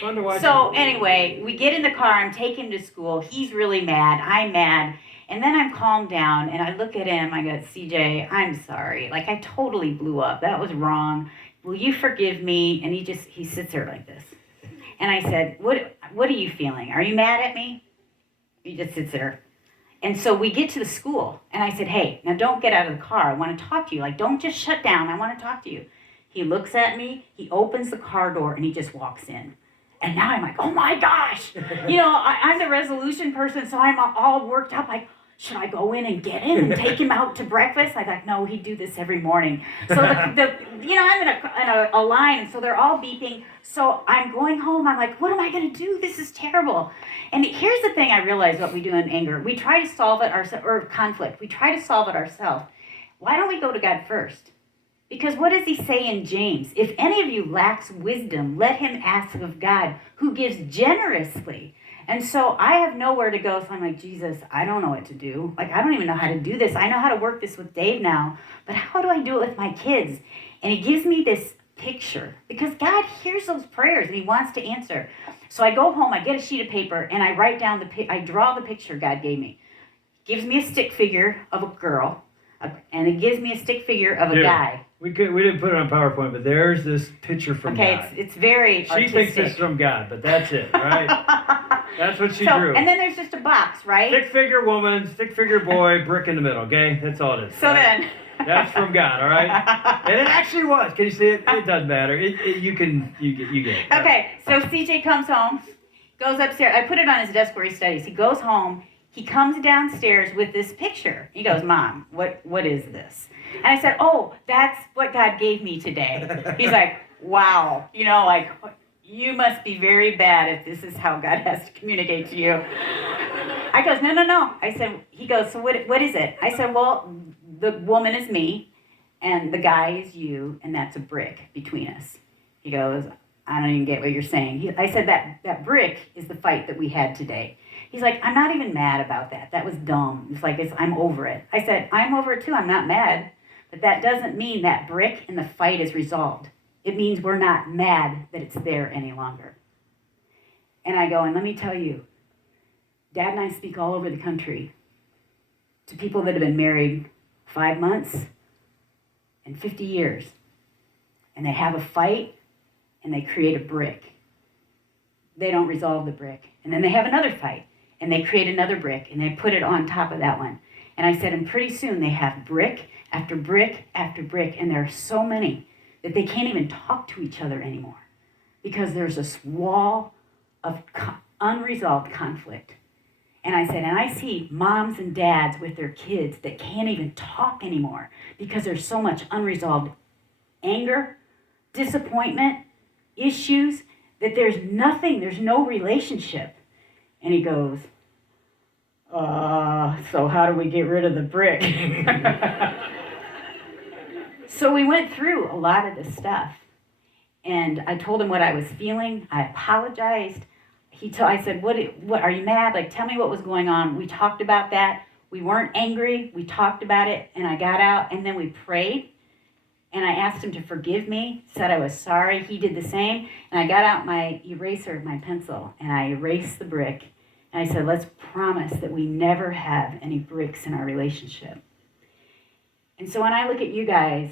Fun to watch. So anyway, we get in the car. I'm taking him to school. He's really mad. I'm mad. And then I'm calmed down and I look at him. I go, CJ, I'm sorry. Like, I totally blew up. That was wrong. Will you forgive me? And he sits there like this. And I said, what are you feeling? Are you mad at me? He just sits there. And so we get to the school, and I said, hey, now don't get out of the car. I want to talk to you. Like, don't just shut down. I want to talk to you. He looks at me, he opens the car door, and he just walks in. And now I'm like, oh my gosh. I'm the resolution person, so I'm all worked up, like, should I go in and get him and take him out to breakfast? I thought, no, he'd do this every morning. So I'm in a line, so they're all beeping. So I'm going home. I'm like, what am I going to do? This is terrible. And here's the thing I realize what we do in anger. We try to solve it ourselves, or conflict. We try to solve it ourselves. Why don't we go to God first? Because what does he say in James? If any of you lacks wisdom, let him ask of God, who gives generously. And so I have nowhere to go, so I'm like, Jesus, I don't know what to do. Like, I don't even know how to do this. I know how to work this with Dave now, but how do I do it with my kids? And he gives me this picture, because God hears those prayers and he wants to answer. So I go home, I get a sheet of paper, and I write down I draw the picture God gave me. He gives me a stick figure of a girl, and it gives me a stick figure of a guy. We didn't put it on PowerPoint, but there's this picture from God. Okay, it's very artistic. She thinks it's from God, but that's it, right? That's what she drew. And then there's just a box, right? Stick figure woman, stick figure boy, brick in the middle, okay? That's all it is. So right? then... That's from God, all right? And it actually was. Can you see it? It doesn't matter. You get it. Okay, so CJ comes home, goes upstairs. I put it on his desk where he studies. He goes home. He comes downstairs with this picture. He goes, Mom, what is this? And I said, oh, that's what God gave me today. He's like, wow. You must be very bad if this is how God has to communicate to you. I goes, no. He goes, so what is it? I said, well, the woman is me, and the guy is you, and that's a brick between us. He goes, I don't even get what you're saying. I said, that brick is the fight that we had today. He's like, I'm not even mad about that. That was dumb. I'm over it. I said, I'm over it too. I'm not mad. But that doesn't mean that brick and the fight is resolved. It means we're not mad that it's there any longer. And I go, and let me tell you, Dad and I speak all over the country to people that have been married 5 months and 50 years. And they have a fight and they create a brick. They don't resolve the brick. And then they have another fight and they create another brick and they put it on top of that one. And I said, and pretty soon they have brick after brick after brick, and there are so many that they can't even talk to each other anymore because there's this wall of unresolved conflict. And I said, and I see moms and dads with their kids that can't even talk anymore because there's so much unresolved anger, disappointment, issues, that there's no relationship. And he goes, so how do we get rid of the brick? So we went through a lot of this stuff. And I told him what I was feeling. I apologized. I said, what are you mad? Like, tell me what was going on. We talked about that. We weren't angry. We talked about it. And I got out, and then we prayed. And I asked him to forgive me, said I was sorry. He did the same. And I got out my eraser, my pencil, and I erased the brick. And I said, let's promise that we never have any bricks in our relationship. And so when I look at you guys,